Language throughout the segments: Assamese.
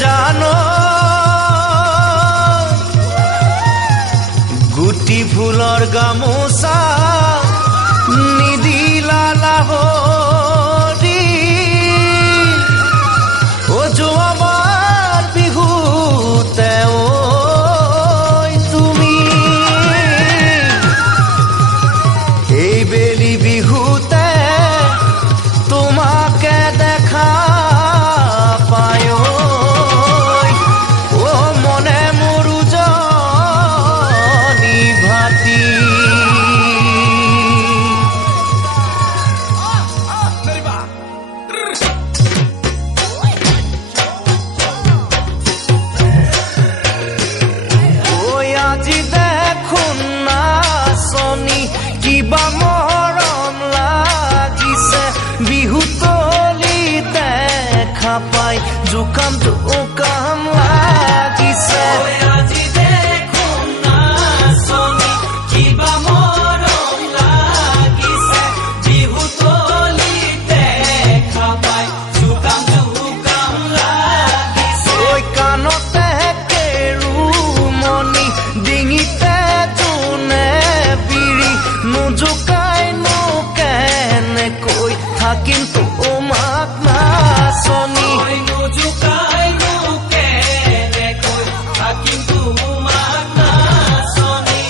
জানো গুটি ফুলৰ গামোচা নিদিলা লাহৰি ও যোৱাবাৰ বিহুতে তুমি এই বেলি বিহুতে তোমাকে দেখা পায় কিবা মৰম লাগিছে বিহুতলি দেখা পাই জোকামটো কাম লাগিছে আজি দেখোন নাচনি কিবা মৰম লাগিছে বিহুতলি দেখা পাই জোকামটো কাম লাগিছে ঐ কাণতে কেৰুমণি ডিঙিতে জোনে নুজুকাই কেনেকৈ থাকিম তোমাক নাচনি নুজুকাই কেনেকৈ থাকিম তোমাক নাচনি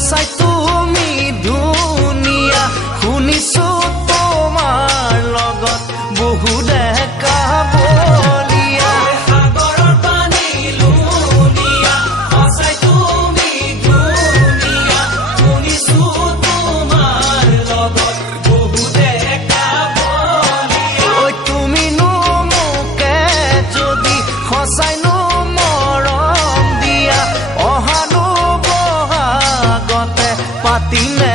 সঁচাই তুমি ধুনীয়া শুনিছো তোমাৰ লগত বহু ডেকা বলিয়া সাগৰৰ পানী লুনিয়া সঁচাই তুমি ধুনীয়া শুনিছো তোমাৰ লগত বহু ডেকা বলিয়া ঐ তুমিনো মোকে যদি সঁচাইনো মৰম দিয়া অহানো পাতিমে